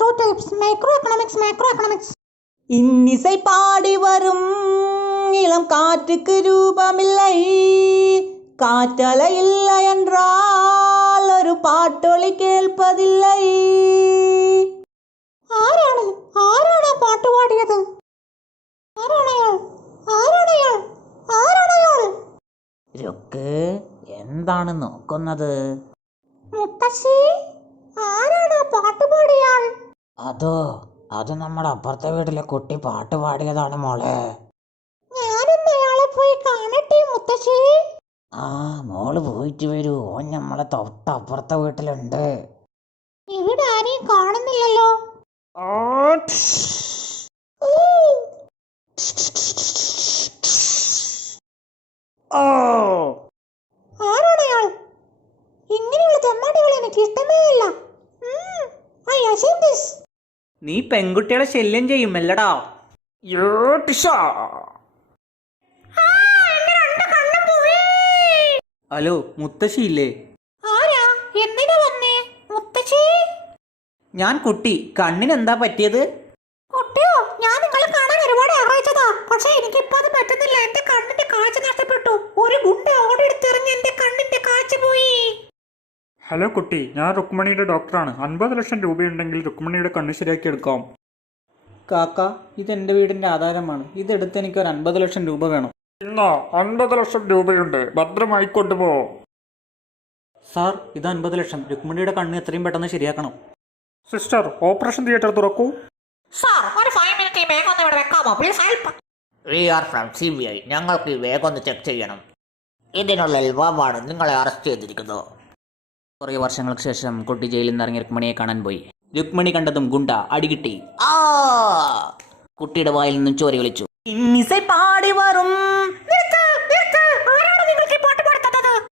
two types, microeconomics, macroeconomics. இன்னிசை பாடி வரும் இளம் காற்றுக்கு ரூபமில்லை, காற்றலை இல்லை என்றால் ஒரு பாட்டொலி கேட்பதில்லை. ആരാണ് ആരാണ് പാട്ട് പാടിയത്? ആരാണയാൾ? ആരാണയാൾ? ആരാണയാൾ? രുക്ക് എന്താണ് നോക്കുന്നത്? മുത്തശ്ശി, ആരാണ് പാട്ട് പാടിയാൾ? അത് നമ്മുടെ അപ്പുറത്തെ വീട്ടിലെ കുട്ടി പാട്ട് പാടിയതാണ് മോളെ. ഞാനിന്ന് അയാളെ പോയി കാണട്ടെ മുത്തശ്ശി. ആ, മോള് പോയിട്ട് വരൂ. ഓൻ നമ്മളെ തൊട്ടപ്പുറത്തെ വീട്ടിലുണ്ട്. ഇവിടെ ആരെയും കാണുന്നില്ലല്ലോ. ആരാണയാൾ? ഇങ്ങനെയുള്ള തെമ്മാടികൾ എനിക്ക് ഇഷ്ടമേ അല്ല. നീ പെൺകുട്ടികളെ ശല്യം ചെയ്യുമല്ലടാ. ഹലോ, മുത്തശ്ശിയില്ലേ? ആരാ? എന്തിനാ വന്നേ മുത്തശ്ശി? ഞാൻ കുട്ടി. കണ്ണിനെന്താ പറ്റിയത്? കുട്ടിയോ? ഞാൻ നിങ്ങളെ കാണാൻ ഒരുപാട് ആഗ്രഹിച്ചതാ, പക്ഷെ എനിക്കിപ്പോ അത് പറ്റുന്നില്ല. എന്റെ കണ്ണിന്റെ കാഴ്ച നഷ്ടപ്പെട്ടു. ഒരു ഗുണ്ട ഓടിയെടുത്തെറിഞ്ഞ് എന്റെ കണ്ണിന്റെ കാഴ്ച പോയി. ഹലോ കുട്ടി, ഞാൻ രുക്മണിയുടെ ഡോക്ടറാണ്. 50 ലക്ഷം രൂപയുണ്ടെങ്കിൽ രുക്മണിയുടെ കണ്ണ് ശരിയാക്കി എടുക്കാം. കാക്ക, ഇതെന്റെ വീടിന്റെ ആധാരമാണ്. ഇതെടുത്ത് എനിക്ക് ഒരു 50 ലക്ഷം രൂപ വേണം. ഇന്നാ 50 ലക്ഷം രൂപയുണ്ട്, ഭദ്രമായി കൊണ്ടുപോ. സാർ, ഇത് 50 ലക്ഷം. രുക്മിണിയുടെ കണ്ണ് എത്രയും പെട്ടെന്ന് ശരിയാക്കണം. സിസ്റ്റർ, ഓപ്പറേഷൻ തിയേറ്റർ തുറക്കൂ. സാർ, ഒരു 5 മിനിറ്റ് വേഗം ഒന്ന് ഇവിടെ വെക്കാമോ? Please help. We are from CBI. ഞങ്ങൾക്ക് ഈ വേഗം ഒന്ന് ചെക്ക് ചെയ്യണം. ഇതിനുള്ളിൽ വാവാണ് നിങ്ങളെ അറസ്റ്റ് ചെയ്തിരിക്കുന്നത്. കുറേ വർഷങ്ങൾക്ക് ശേഷം കുട്ടി ജയിലിൽ നിന്ന് ഇറങ്ങി രുക്മിണിയെ കാണാൻ പോയി. രുക്മിണി കണ്ടതും ഗുണ്ട അടികിട്ടി. ആ, കുട്ടിയുടെ വായിൽ നിന്നും ചോരി വിളിച്ചു. ഇന്നിസൈ പാടി വരും.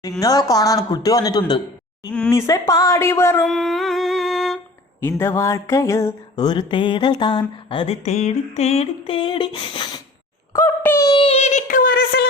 നിങ്ങളെ കാണാൻ കുട്ടി വന്നിട്ടുണ്ട്. ഇന്നിസൈ പാടി വരും. இந்த வாழ்க்கையில் ഒരു തേടൽ താൻ, അത് തേടി തേടി തേടി. കുട്ടി, എനിക്ക് മനസ്സിലായി.